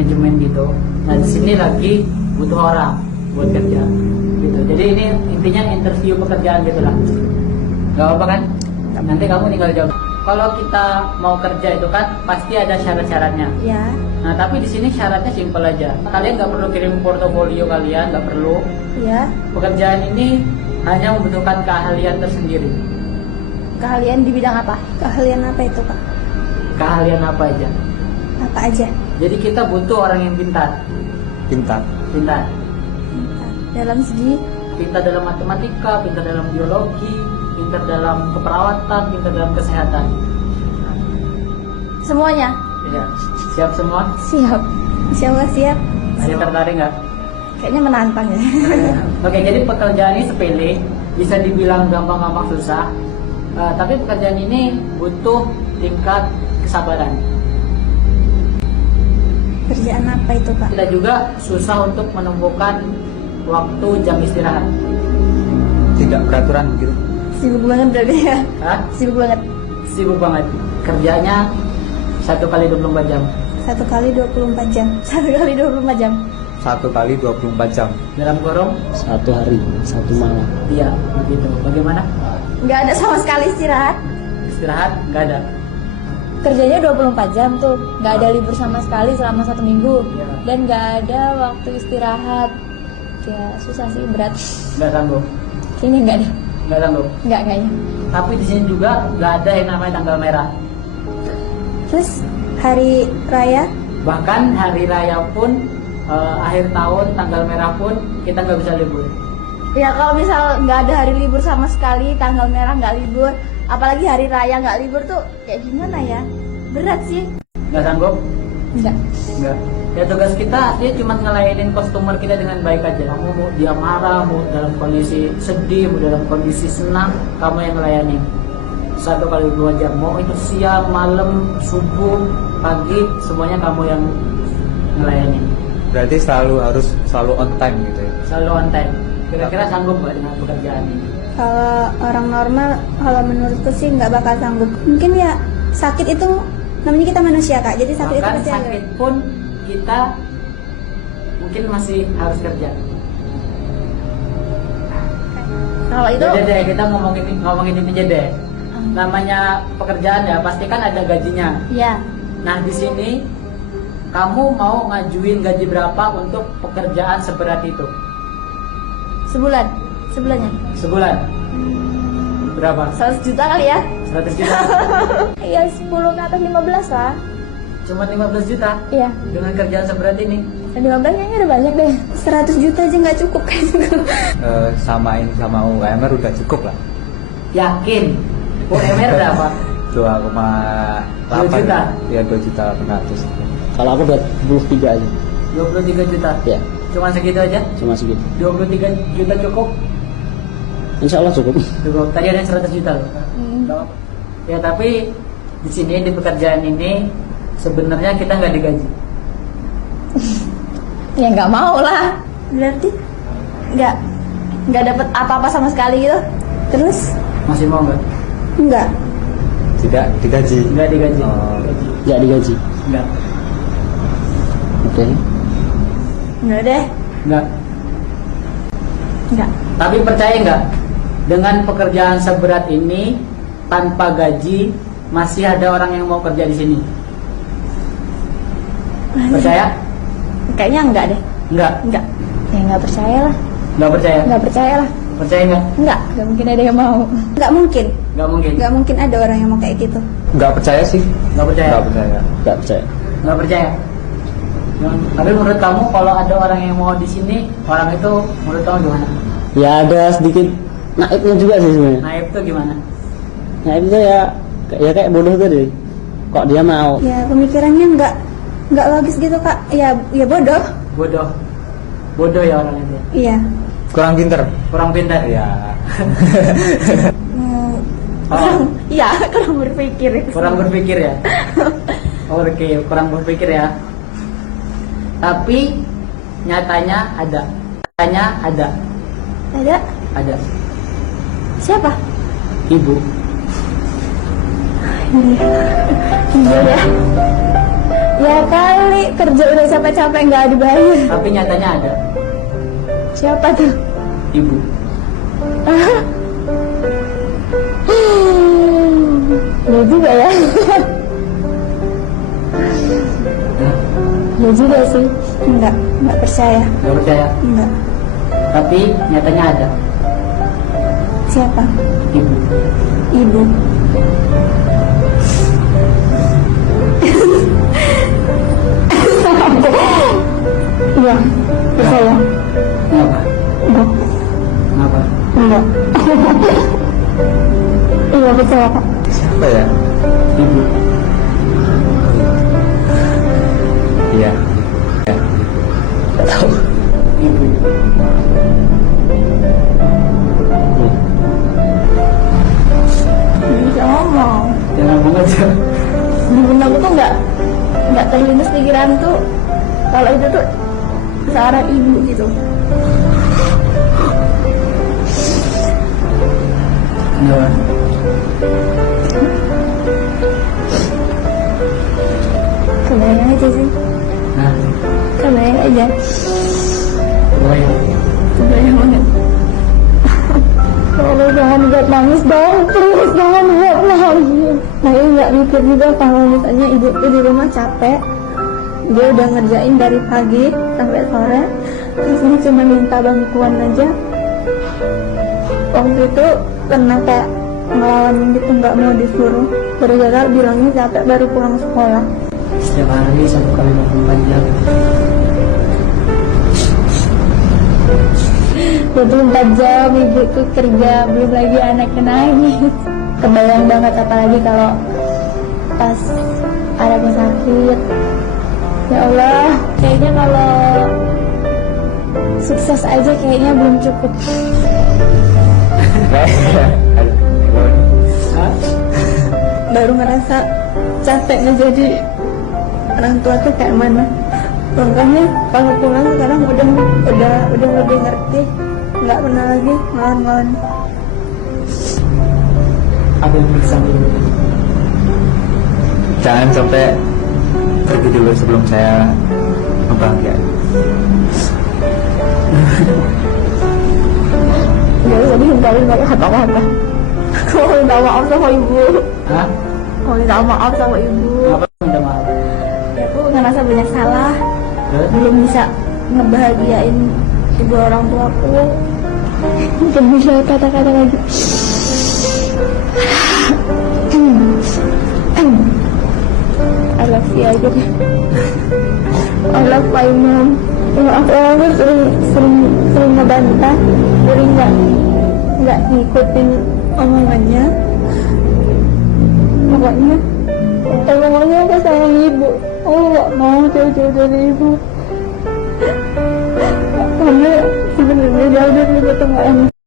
manajemen gitu. Nah di sini lagi butuh orang buat kerja gitu. Jadi ini intinya interview pekerjaan gitulah. Gak apa kan? Nanti kamu tinggal jawab. Kalau kita mau kerja itu kan pasti ada syarat-syaratnya. Ya. Nah tapi di sini syaratnya simpel aja. Kalian nggak perlu kirim portofolio kalian, nggak perlu. Ya. Pekerjaan ini hanya membutuhkan keahlian tersendiri. Keahlian di bidang apa? Keahlian apa itu, Kak? Keahlian apa aja? Apa aja? Jadi kita butuh orang yang pintar. Pintar. Pintar. Dalam segi Pintar dalam matematika, pintar dalam biologi, pintar dalam keperawatan, pintar dalam kesehatan. semuanya. Ya, siap semua? Siap. Siapa siap? Ada tertarik nggak? Kayaknya menantang ya. Oke, jadi pekerjaan ini sepele, bisa dibilang gampang-gampang susah. Tapi pekerjaan ini butuh tingkat kesabaran. Kerjaan apa itu, Pak? Kita juga susah untuk menemukan waktu jam istirahat. Tidak beraturan begitu. Sibuk banget berarti ya? Hah? Sibuk banget. Sibuk banget. Kerjanya 1 kali 24 jam. 1 kali 24 jam. 1 kali 24 jam. 1 kali 24 jam. Dalam kurung? 1 hari, 1 malam. Iya, begitu. Bagaimana? Nggak ada sama sekali istirahat. Istirahat? Nggak ada. Kerjanya 24 jam tuh. Nggak ada libur sama sekali selama 1 minggu. Iya. Dan nggak ada waktu istirahat. Ya susah sih, berat. Nggak sanggup. Kayaknya nggak deh. Nggak sanggup. Nggak kayaknya. Tapi di sini juga nggak ada yang namanya tanggal merah. Terus hari raya? Bahkan hari raya pun, akhir tahun, tanggal merah pun kita nggak bisa libur. Ya kalau misal nggak ada hari libur sama sekali, tanggal merah nggak libur, apalagi hari raya nggak libur tuh kayak gimana ya? Berat sih. Nggak sanggup? Enggak. Nggak. Ya tugas kita dia cuma ngelayanin customer kita dengan baik aja. Kamu mau dia marah, mau dalam kondisi sedih, mau dalam kondisi senang, kamu yang ngelayani. 1 kali 2 jam, mau itu siang, malam, subuh, pagi, semuanya kamu yang ngelayani. Berarti harus selalu on time gitu ya. Selalu on time. Kira-kira sanggup nggak dengan pekerjaan ini? Kalau orang normal, kalau menurutku sih nggak bakal sanggup. Mungkin ya sakit itu namanya kita manusia, Kak. Jadi sakit itu Bahkan pasti ada. sakit pun kita mungkin masih harus kerja. Kalau itu Jadi deh kita ngomongin ini aja deh. Namanya pekerjaan ya pasti kan ada gajinya. ya Nah di sini kamu mau ngajuin gaji berapa untuk pekerjaan seberat itu? sebulannya Sebulan? Berapa? 100 juta kali ya? 100 juta? Iya 10 ke atas 15 lah. Cuma 15 juta? Iya. Dengan kerjaan seberat ini? 15 kayaknya udah banyak deh. 100 juta aja nggak cukup kayaknya. Sama UMR udah cukup lah. Yakin? UMR berapa? 2,8 juta? Ya 2.800.000. Kalau aku 23 aja. 23 juta? Ya, Cuma segitu aja? cuma segitu. 23 juta cukup? Insya Allah cukup. Cukup. Tadi ada yang 100 juta loh. Nggak apa-apa. Ya tapi di sini di pekerjaan ini sebenarnya kita nggak digaji. Ya nggak mau lah. Berarti nggak dapat apa-apa sama sekali gitu. Terus Masih mau nggak? nggak. Tidak digaji. Nggak digaji. Oh. Nggak digaji. Nggak. Oke. Nggak deh. Nggak. Nggak. Tapi percaya nggak? Dengan pekerjaan seberat ini tanpa gaji masih ada orang yang mau kerja di sini. Percaya? Kayaknya enggak deh. Nggak. Enggak. Ya nggak percaya lah. Nggak percaya? Nggak percaya lah. Percaya nggak? Nggak mungkin ada yang mau. Nggak mungkin. Nggak mungkin. Nggak mungkin ada orang yang mau kayak gitu. Nggak percaya sih. Nggak percaya. Nggak percaya. Nggak percaya. Nggak percaya. Tapi menurut kamu kalau ada orang yang mau di sini, orang itu menurut kamu gimana? Ya ada sedikit naifnya juga sih sebenarnya. Naif itu gimana? Naif itu ya kayak bodoh tadi. Kok dia mau? Ya pemikirannya nggak logis gitu, Kak. Ya bodoh. Bodoh. Bodoh ya orang itu. Iya. Kurang pinter. Kurang pintar. Ya. Iya, kurang berpikir. Kurang berpikir ya. Oke, kurang berpikir ya. Tapi nyatanya ada. Nyatanya ada. Ada. Ada. Siapa? Ibu. Iya ya. Ya kali kerja udah capek-capek nggak dibayar. Tapi nyatanya ada. Siapa tuh? Ibu. Ya juga ya. Ya juga sih. Enggak percaya. Gak percaya. Enggak. Tapi nyatanya ada. Siapa? Ibu. Ibu. Iya, percaya. Kenapa? Enggak. Kenapa? Enggak. Iya percaya Pak. Siapa ya? Ibu. Iya. Ya. Tahu. Ibu. Bisa ngomong. Jangan ngomong aja. Di benakku tuh nggak terlintas pikiran tuh kalau itu tuh seorang ibu gitu. Kenapa? Kebayang aja sih. Nah, Kebayang aja. kebayang. Kebayang banget. Kalau jangan buat nangis dong, terus jangan buat nangis. Nah ini nggak mikir juga kalau misalnya ibu tuh di rumah capek, dia udah ngerjain dari pagi sampai sore, terus ini cuma minta bantuan aja. Waktu itu pernah kayak ngelawan gitu, nggak mau disuruh, gara-gara bilangnya capek baru pulang sekolah. Setiap hari 1 kali 24 jam. 24 jam ibu tuh kerja, belum lagi anaknya nangis. Kebayang banget apalagi kalau pas anaknya sakit. Ya Allah, kayaknya kalau sukses aja kayaknya belum cukup. Hah? Baru ngerasa capek ngejadi orang tua tuh kayak mana. Makanya kalau pulang sekarang udah lebih ngerti, nggak pernah lagi ngelawan. Ada yang berkesan dulu. Jangan sampai pergi dulu sebelum saya membahagiakan. Gak usah dihindari, gak usah apa-apa. Aku mau minta maaf sama ibu. Hah? Mau minta maaf sama ibu. Apa minta maaf? Ya, aku ngerasa banyak salah, Terus? belum bisa ngebahagiain kedua orang tuaku. Mungkin bisa kata-kata lagi. I love you aja deh. I love my mom. Aku sering ngebantah, sering nggak ngikutin omongannya. Pokoknya omongannya aku sayang ibu. Aku nggak mau jauh-jauh dari ibu. Karena sebenarnya jauh dari ibu tuh nggak enak.